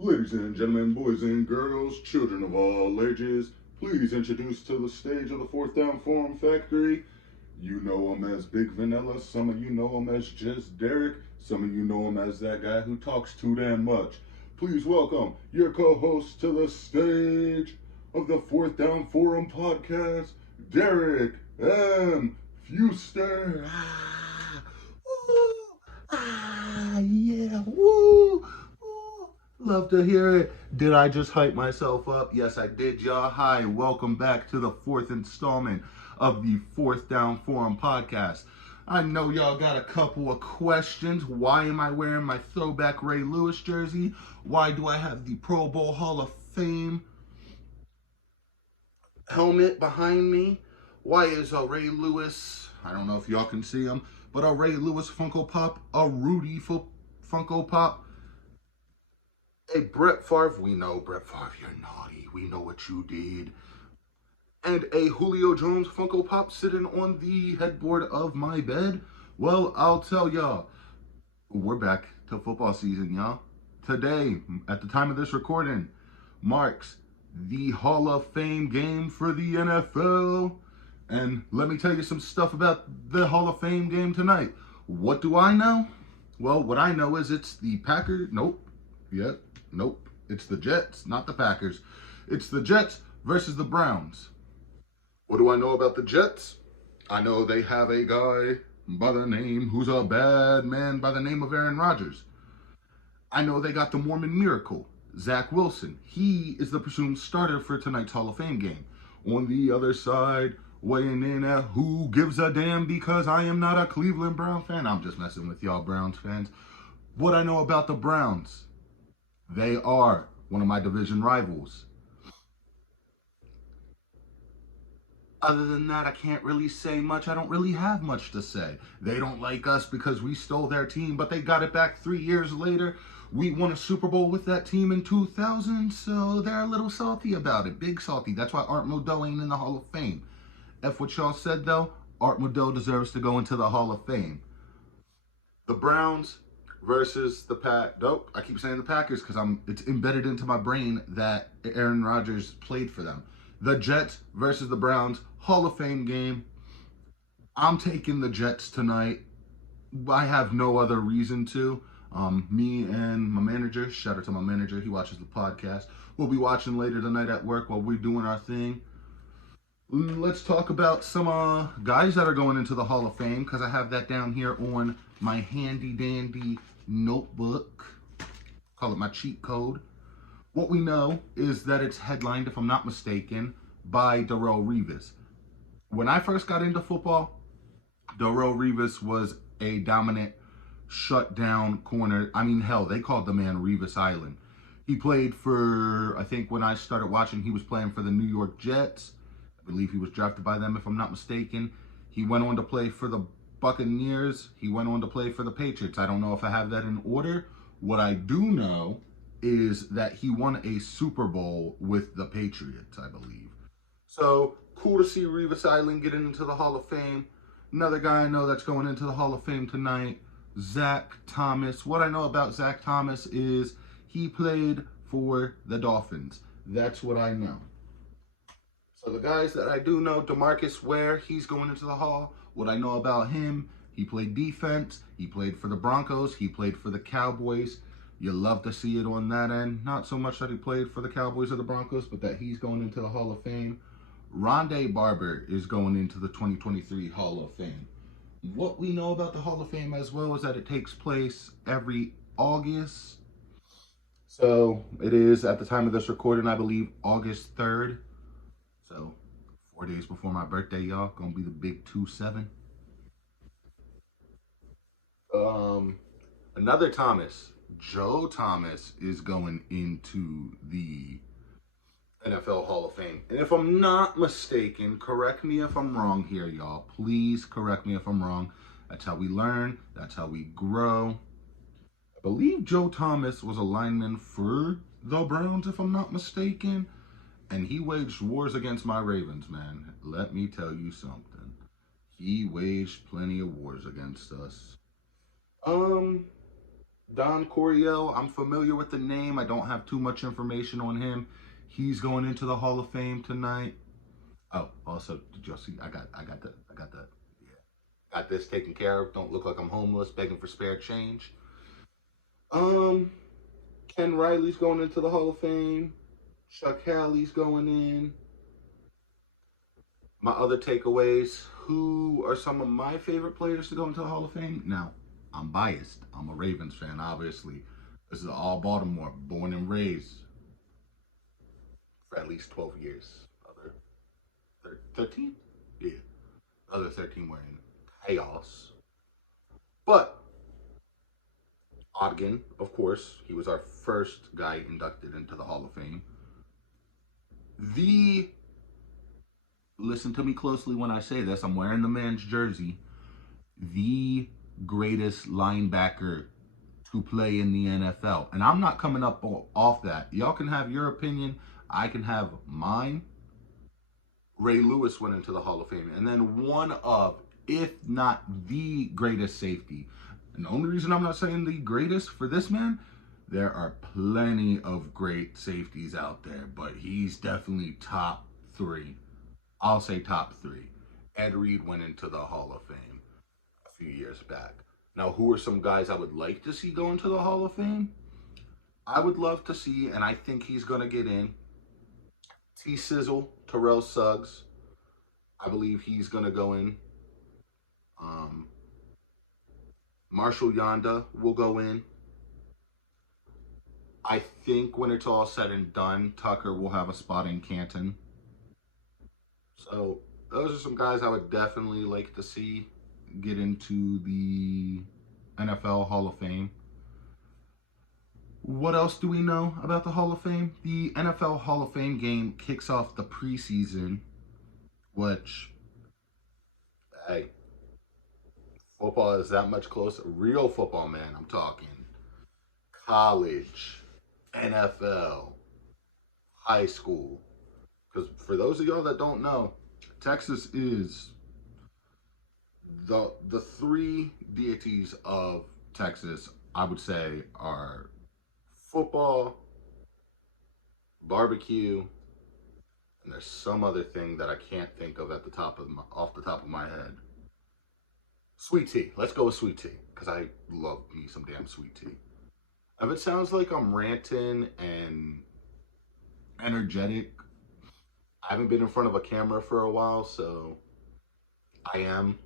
Ladies and gentlemen, boys and girls, children of all ages, please introduce to the stage of the Fourth Down Forum Factory. You know him as Big Vanilla, some of you know him as just Dereck, some of you know him as that guy who talks too damn much. Please welcome your co-host to the stage of the Fourth Down Forum podcast, Dereck M Fewster. Yeah, woo, woo. Love to hear it. Did I just hype myself up? Yes, I did, y'all. Hi, welcome back to the fourth installment of the Fourth Down Forum podcast. I know y'all got a couple of questions. Why am I wearing my throwback Ray Lewis jersey? Why do I have the Pro Bowl Hall of Fame helmet behind me? Why is a Ray Lewis, I don't know if y'all can see him, but a Ray Lewis Funko Pop, a Rudy Funko Pop, a Brett Favre, we know Brett Favre, you're naughty, we know what you did, and a Julio Jones Funko Pop sitting on the headboard of my bed. Well, I'll tell y'all, we're back to football season, y'all. Today, at the time of this recording, marks the Hall of Fame game for the NFL. And let me tell you some stuff about the Hall of Fame game tonight. What do I know? Well, what I know is it's the Packers. Nope. It's the Jets, not the Packers. It's the Jets versus the Browns. What do I know about the Jets? I know they have a guy by the name, who's a bad man by the name of Aaron Rodgers. I know they got the Mormon Miracle, Zach Wilson. He is the presumed starter for tonight's Hall of Fame game. On the other side, weighing in at who gives a damn because I am not a Cleveland Brown fan. I'm just messing with y'all Browns fans. What I know about the Browns, they are one of my division rivals. Other than that, I can't really say much. I don't really have much to say. They don't like us because we stole their team, but they got it back 3 years later. We won a Super Bowl with that team in 2000, so they're a little salty about it. Big salty. That's why Art Modell ain't in the Hall of Fame. F what y'all said, though, Art Modell deserves to go into the Hall of Fame. The Browns versus the Nope, I keep saying the Packers because it's embedded into my brain that Aaron Rodgers played for them. The Jets versus the Browns, Hall of Fame game. I'm taking the Jets tonight. I have no other reason to. Me and my manager, shout out to my manager, he watches the podcast. We'll be watching later tonight at work while we're doing our thing. Let's talk about some guys that are going into the Hall of Fame, because I have that down here on my handy dandy notebook. Call it my cheat code. What we know is that it's headlined, if I'm not mistaken, by Darrelle Revis. When I first got into football, Darrelle Revis was a dominant shutdown corner. I mean, hell, they called the man Revis Island. He played for, I think when I started watching, he was playing for the New York Jets. I believe he was drafted by them, if I'm not mistaken. He went on to play for the Buccaneers. He went on to play for the Patriots. I don't know if I have that in order. What I do know is that he won a Super Bowl with the Patriots, I believe. So, cool to see Revis Island getting into the Hall of Fame. Another guy I know that's going into the Hall of Fame tonight, Zach Thomas. What I know about Zach Thomas is he played for the Dolphins. That's what I know. So the guys that I do know, DeMarcus Ware, he's going into the Hall. What I know about him, he played defense, he played for the Broncos, he played for the Cowboys. You love to see it on that end. Not so much that he played for the Cowboys or the Broncos, but that he's going into the Hall of Fame. Rondé Barber is going into the 2023 Hall of Fame. What we know about the Hall of Fame as well is that it takes place every August. So it is, at the time of this recording, I believe August 3rd. So 4 days before my birthday, y'all. Gonna be the big 2-7. Another Thomas, Joe Thomas, is going into the NFL Hall of Fame. And if I'm not mistaken, correct me if I'm wrong here, y'all. Please correct me if I'm wrong. That's how we learn. That's how we grow. I believe Joe Thomas was a lineman for the Browns, if I'm not mistaken. And he waged wars against my Ravens, man. Let me tell you something. He waged plenty of wars against us. Don Coryell, I'm familiar with the name. I don't have too much information on him. He's going into the Hall of Fame tonight. Oh, also, did y'all see? Yeah, got this taken care of. Don't look like I'm homeless, begging for spare change. Um, Ken Riley's going into the Hall of Fame. Chuck Halley's going in. My other takeaways, who are some of my favorite players to go into the Hall of Fame? Now, I'm biased. I'm a Ravens fan, obviously. This is all Baltimore, born and raised for at least 12 years. Other 13? Yeah. Other 13 were in chaos. But Ogden, of course, he was our first guy inducted into the Hall of Fame. Listen to me closely when I say this, I'm wearing the man's jersey. The greatest linebacker to play in the NFL. And I'm not coming up off that. Y'all can have your opinion. I can have mine. Ray Lewis went into the Hall of Fame. And then one of, if not the greatest safety. And the only reason I'm not saying the greatest for this man, there are plenty of great safeties out there, but he's definitely top 3. I'll say top 3. Ed Reed went into the Hall of Fame a few years back. Now, who are some guys I would like to see go into the Hall of Fame? I would love to see, and I think he's going to get in, T-Sizzle, Terrell Suggs. I believe he's going to go in. Marshall Yanda will go in. I think when it's all said and done, Tucker will have a spot in Canton. So those are some guys I would definitely like to see get into the NFL Hall of Fame. What else do we know about the Hall of Fame? The NFL Hall of Fame game kicks off the preseason, which, hey, football is that much closer. Real football, man, I'm talking. College, NFL, high school. Because for those of y'all that don't know, Texas is the 3 deities of Texas, I would say, are football, barbecue, and there's some other thing that I can't think of off the top of my head. Sweet tea. Let's go with sweet tea, because I love me some damn sweet tea. If it sounds like I'm ranting and energetic, I haven't been in front of a camera for a while, so I am.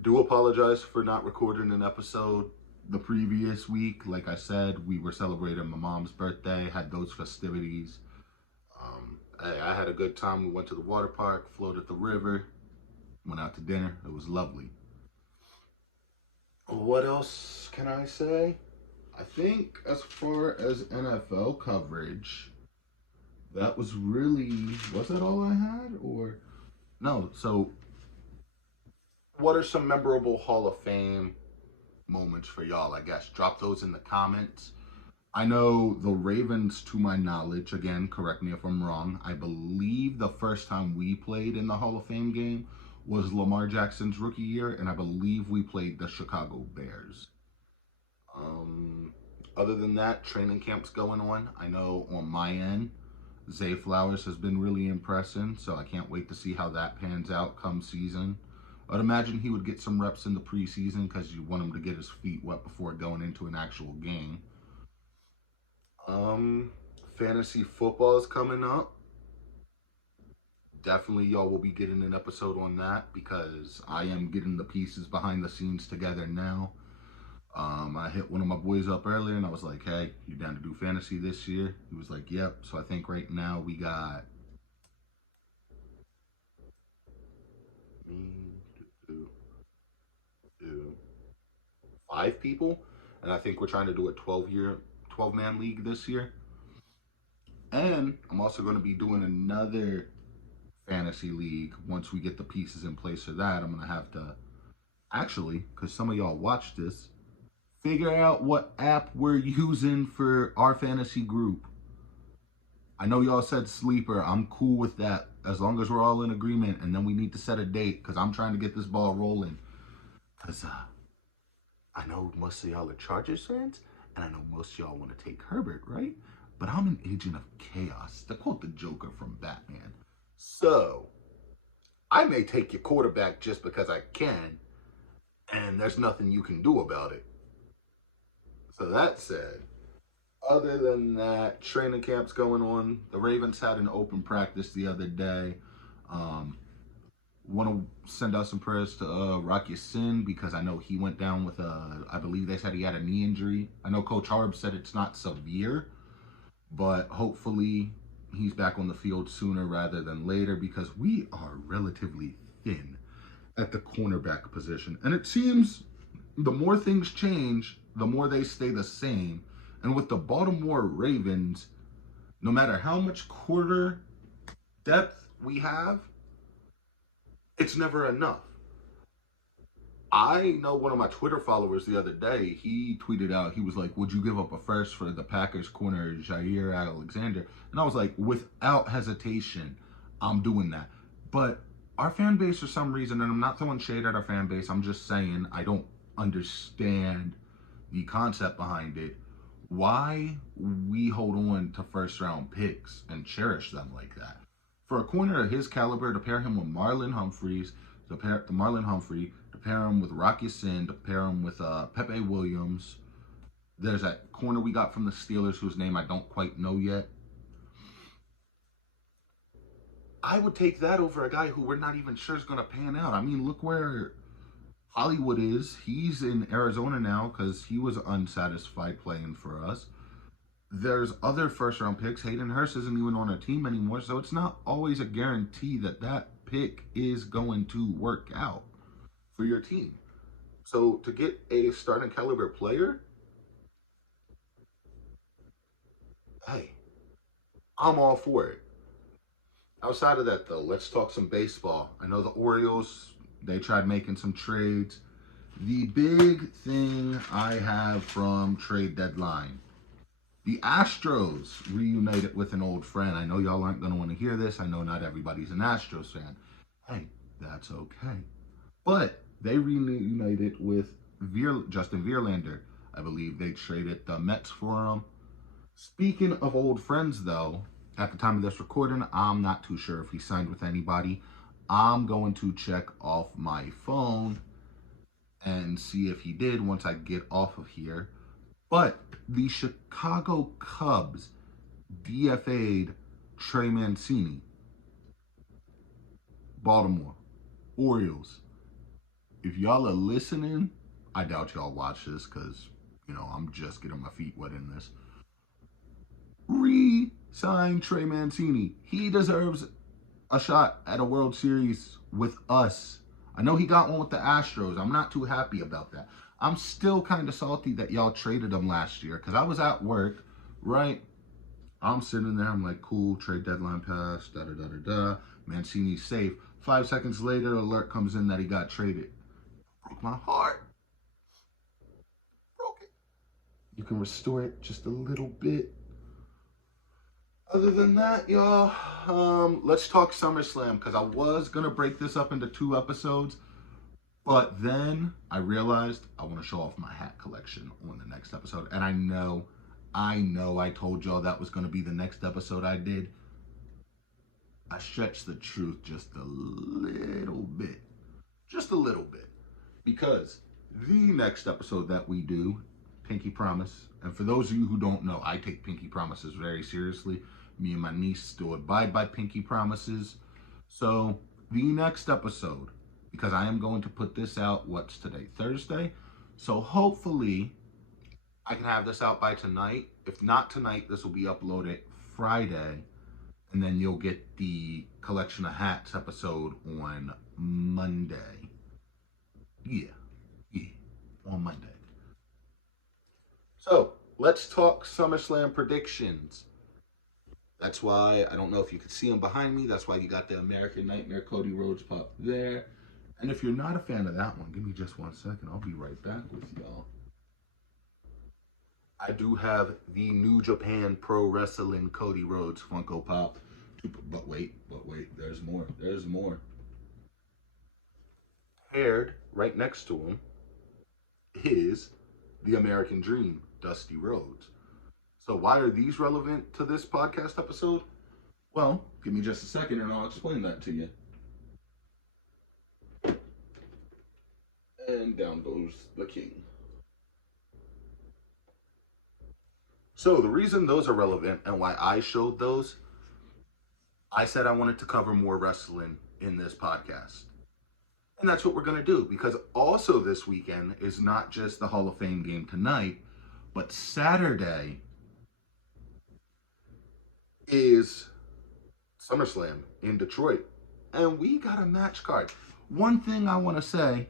Do apologize for not recording an episode the previous week. Like I said, we were celebrating my mom's birthday, had those festivities. I had a good time. We went to the water park, floated the river, went out to dinner. It was lovely. What else can I say? I think as far as NFL coverage, that was that all I had? Or no, so what are some memorable Hall of Fame moments for y'all, I guess? Drop those in the comments. I know the Ravens, to my knowledge, again, correct me if I'm wrong, I believe the first time we played in the Hall of Fame game was Lamar Jackson's rookie year, and I believe we played the Chicago Bears. Other than that, training camp's going on. I know on my end, Zay Flowers has been really impressing, so I can't wait to see how that pans out come season. I'd imagine he would get some reps in the preseason because you want him to get his feet wet before going into an actual game. Fantasy football is coming up. Definitely y'all will be getting an episode on that because I am getting the pieces behind the scenes together now. I hit one of my boys up earlier and I was like, hey, you down to do fantasy this year? He was like, yep. So I think right now we got 5 people. And I think we're trying to do a 12-man league this year. And I'm also going to be doing another fantasy league once we get the pieces in place for that. I'm going to have to, actually, because some of y'all watch this, figure out what app we're using for our fantasy group. I know y'all said Sleeper. I'm cool with that as long as we're all in agreement. And then we need to set a date because I'm trying to get this ball rolling. Because I know most of y'all are Chargers fans, and I know most of y'all want to take Herbert, right? But I'm an agent of chaos, to quote the Joker from Batman. So, I may take your quarterback just because I can, and there's nothing you can do about it. So that said, other than that, training camp's going on. The Ravens had an open practice the other day. Want to send out some prayers to Rocky Sin, because I know he went down with I believe they said he had a knee injury. I know Coach Harb said it's not severe, but hopefully he's back on the field sooner rather than later, because we are relatively thin at the cornerback position. And it seems the more things change, the more they stay the same. And with the Baltimore Ravens, no matter how much quarter depth we have, it's never enough. I know one of my Twitter followers the other day, he tweeted out, he was like, would you give up a first for the Packers corner, Jair Alexander? And I was like, without hesitation, I'm doing that. But our fan base, for some reason, and I'm not throwing shade at our fan base, I'm just saying I don't understand the concept behind it. Why we hold on to first round picks and cherish them like that? For a corner of his caliber, to pair him with Marlon Humphreys, to pair him with Rocky Sin, to pair him with Pepe Williams. There's that corner we got from the Steelers whose name I don't quite know yet. I would take that over a guy who we're not even sure is going to pan out. I mean, look where Hollywood is. He's in Arizona now because he was unsatisfied playing for us. There's other first round picks. Hayden Hurst isn't even on our team anymore, so it's not always a guarantee that that pick is going to work out for your team. So to get a starting caliber player, hey, I'm all for it. Outside of that, though, let's talk some baseball. I know the Orioles, they tried making some trades. The big thing I have from trade deadline: the Astros reunited with an old friend. I know y'all aren't going to want to hear this. I know not everybody's an Astros fan. Hey, that's okay. But they reunited with Justin Verlander. I believe they traded the Mets for him. Speaking of old friends, though, at the time of this recording, I'm not too sure if he signed with anybody. I'm going to check off my phone and see if he did once I get off of here. But the Chicago Cubs DFA'd Trey Mancini. Baltimore Orioles, if y'all are listening, I doubt y'all watch this because, I'm just getting my feet wet in this. Re-sign Trey Mancini. He deserves a shot at a World Series with us. I know he got one with the Astros. I'm not too happy about that. I'm still kind of salty that y'all traded him last year because I was at work, right? I'm sitting there. I'm like, cool, trade deadline pass, da-da-da-da-da. Mancini's safe. 5 seconds later, alert comes in that he got traded. Broke my heart. Broke it. You can restore it just a little bit. Other than that, y'all, let's talk SummerSlam, because I was going to break this up into 2 episodes, but then I realized I want to show off my hat collection on the next episode. And I know I told y'all that was going to be the next episode I did. I stretched the truth just a little bit. Just a little bit. Because the next episode that we do, Pinky Promise, and for those of you who don't know, I take Pinky Promises very seriously. Me and my niece still abide by Pinky Promises. So the next episode, because I am going to put this out, what's today? Thursday? So hopefully I can have this out by tonight. If not tonight, this will be uploaded Friday. And then you'll get the Collection of Hats episode on Monday. Yeah, on Monday. So, let's talk SummerSlam predictions. That's why, I don't know if you can see them behind me, that's why you got the American Nightmare Cody Rhodes pop there. And if you're not a fan of that one, give me just 1 second, I'll be right back with y'all. I do have the New Japan Pro Wrestling Cody Rhodes Funko Pop. But wait, there's more. Paired right next to him is the American Dream, Dusty Rhodes. So why are these relevant to this podcast episode? Well, give me just a second and I'll explain that to you. And down goes the king. So the reason those are relevant and why I showed those, I said I wanted to cover more wrestling in this podcast. And that's what we're going to do, because also this weekend is not just the Hall of Fame game tonight, but Saturday is SummerSlam in Detroit. And we got a match card. One thing I want to say,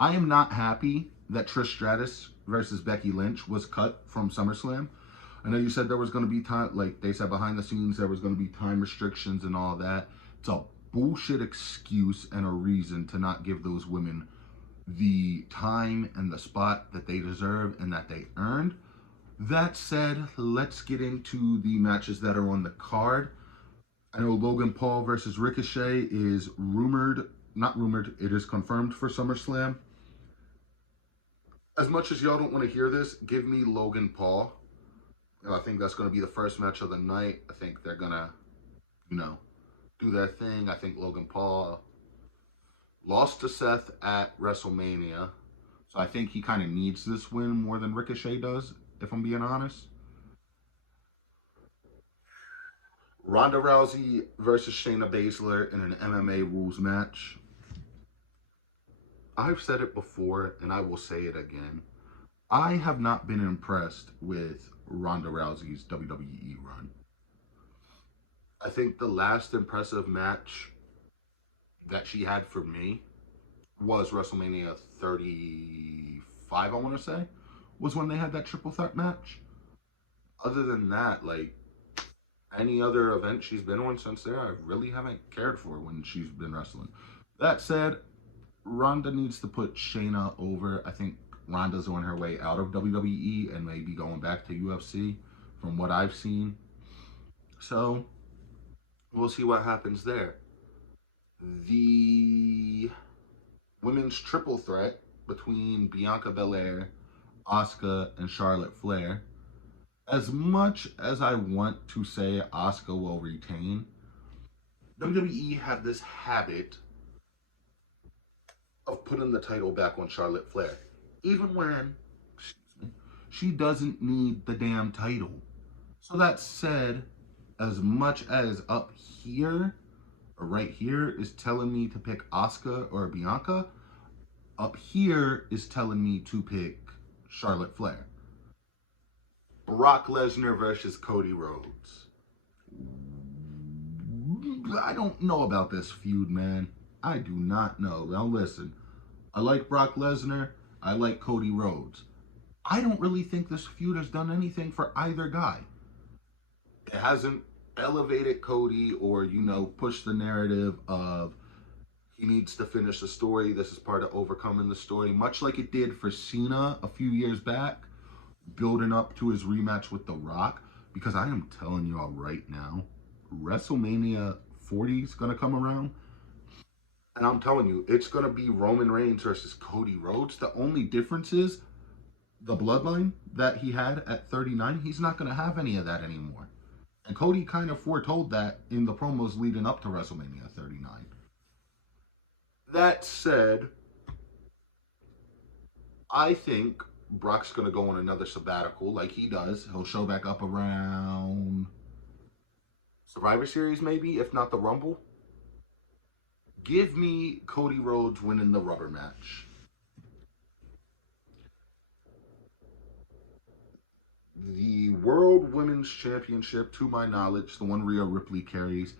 I am not happy that Trish Stratus versus Becky Lynch was cut from SummerSlam. I know you said there was going to be time, like they said behind the scenes, there was going to be time restrictions and all that. It's a bullshit excuse and a reason to not give those women the time and the spot that they deserve and that they earned. That said, let's get into the matches that are on the card. I know Logan Paul versus Ricochet is not rumored, it is confirmed for SummerSlam. As much as y'all don't want to hear this, give me Logan Paul. I think that's going to be the first match of the night. I think they're going to, do their thing. I think Logan Paul lost to Seth at WrestleMania. So I think he kind of needs this win more than Ricochet does, if I'm being honest. Ronda Rousey versus Shayna Baszler in an MMA rules match. I've said it before, and I will say it again. I have not been impressed with Ronda Rousey's WWE run. I think the last impressive match that she had for me was WrestleMania 35, I want to say, was when they had that triple threat match. Other than that, like, any other event she's been on since there, I really haven't cared for when she's been wrestling. That said, Ronda needs to put Shayna over. I think Ronda's on her way out of WWE and maybe going back to UFC from what I've seen. So, we'll see what happens there. The women's triple threat between Bianca Belair, Asuka, and Charlotte Flair. As much as I want to say Asuka will retain, WWE have this habit of putting the title back on Charlotte Flair. Even when, she doesn't need the damn title. So that said, as much as up here, or right here, is telling me to pick Asuka or Bianca, up here is telling me to pick Charlotte Flair. Brock Lesnar versus Cody Rhodes. I don't know about this feud, man. I do not know. Now listen, I like Brock Lesnar. I like Cody Rhodes. I don't really think this feud has done anything for either guy. It hasn't elevated Cody or, pushed the narrative of he needs to finish the story. This is part of overcoming the story, much like it did for Cena a few years back, building up to his rematch with The Rock. Because I am telling y'all right now, WrestleMania 40 is going to come around. And I'm telling you, it's going to be Roman Reigns versus Cody Rhodes. The only difference is the bloodline that he had at 39. He's not going to have any of that anymore. And Cody kind of foretold that in the promos leading up to WrestleMania 39. That said, I think Brock's going to go on another sabbatical like he does. He'll show back up around Survivor Series maybe, if not the Rumble. Give me Cody Rhodes winning the rubber match. The World Women's Championship, to my knowledge, the one Rhea Ripley carries,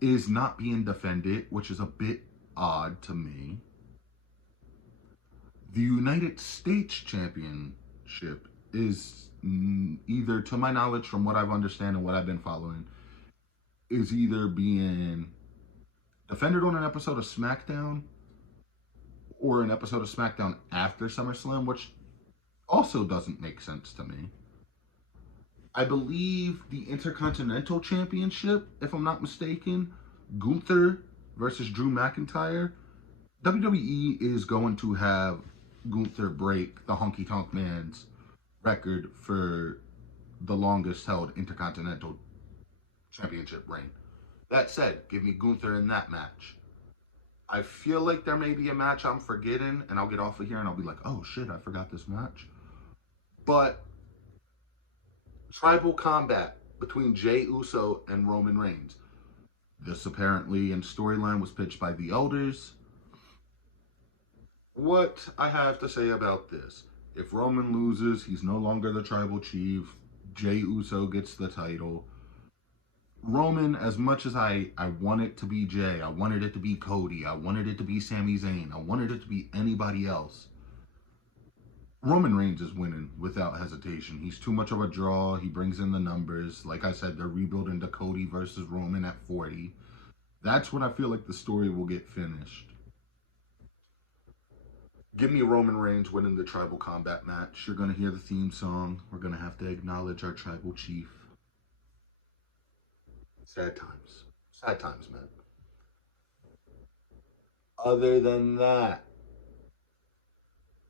is not being defended, which is a bit odd to me. The United States Championship is either, to my knowledge, from what I've understood and what I've been following, is either being defended on an episode of SmackDown or an episode of SmackDown after SummerSlam, which also doesn't make sense to me. I believe the Intercontinental Championship, if I'm not mistaken, Gunther versus Drew McIntyre, WWE is going to have Gunther break the Honky Tonk Man's record for the longest held Intercontinental Championship reign. That said, give me Gunther in that match. I feel like there may be a match I'm forgetting, and I'll get off of here and I'll be like, oh shit, I forgot this match. But tribal combat between Jey Uso and Roman Reigns. This apparently in storyline was pitched by the Elders. What I have to say about this: if Roman loses, he's no longer the tribal chief. Jey Uso gets the title. Roman, as much as I want it to be Jey, I wanted it to be Cody, I wanted it to be Sami Zayn, I wanted it to be anybody else, Roman Reigns is winning without hesitation. He's too much of a draw. He brings in the numbers. Like I said, they're rebuilding to Cody versus Roman at 40. That's when I feel like the story will get finished. Give me Roman Reigns winning the tribal combat match. You're going to hear the theme song. We're going to have to acknowledge our tribal chief. Sad times. Sad times, man. Other than that,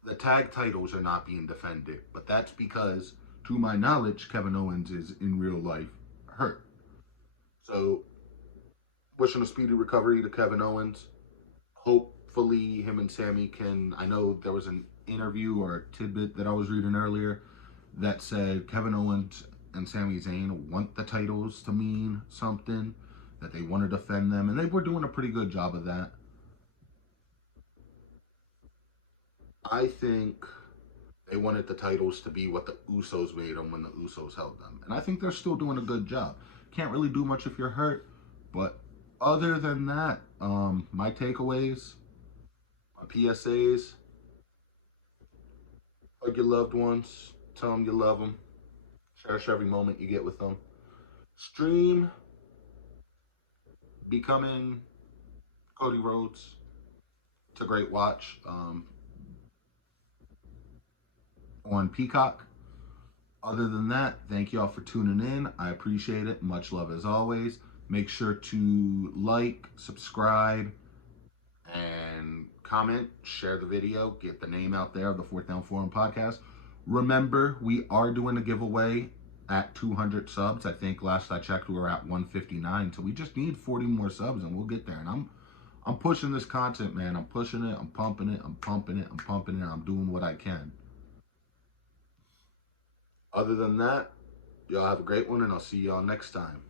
the tag titles are not being defended, but that's because, to my knowledge, Kevin Owens is in real life hurt. So, wishing a speedy recovery to Kevin Owens. Hopefully, him and Sami can. I know there was an interview or a tidbit that I was reading earlier that said Kevin Owens and Sami Zayn want the titles to mean something, that they want to defend them, and they were doing a pretty good job of that. I think they wanted the titles to be what the Usos made them when the Usos held them. And I think they're still doing a good job. Can't really do much if you're hurt. But other than that, my takeaways, my PSAs, hug your loved ones. Tell them you love them. Cherish every moment you get with them. Stream Becoming Cody Rhodes. It's a great watch. On Peacock. Other than that, thank y'all for tuning in. I appreciate it. Much love as always. Make sure to like, subscribe, and comment. Share the video. Get the name out there of the Fourth Down Forum podcast. Remember, we are doing a giveaway at 200 subs. I think last I checked we were at 159. So we just need 40 more subs and we'll get there. And I'm pushing this content, man. I'm pushing it. I'm pumping it. I'm pumping it. I'm pumping it. I'm doing what I can. Other than that, y'all have a great one, and I'll see y'all next time.